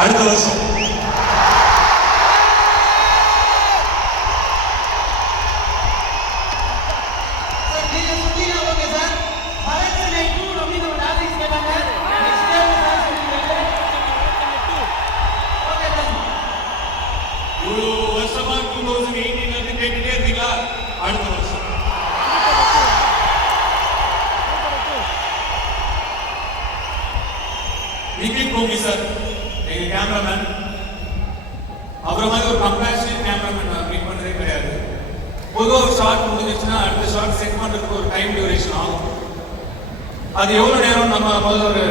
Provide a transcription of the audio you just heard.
அடுத்த வருஷம். இவ்வளோ வருஷமா 2018 இருந்து கேட்டுட்டே இருந்தீங்களா? அடுத்த வருஷம். நிக்கில் கோபி சார் எங்க கேமராமேன், அவரை மாதிரி ஒரு கம்பேஷனேட் கேமராமேன் நான் மீட் பண்ணதே கிடையாது. பொதுவாக ஒரு ஷார்ட் முடிஞ்சிச்சுன்னா அடுத்த ஷார்ட் செட் பண்றதுக்கு ஒரு டைம் டியூரேஷன் ஆகும். அது எவ்வளவு நேரம் நம்ம முதல்ல ஒரு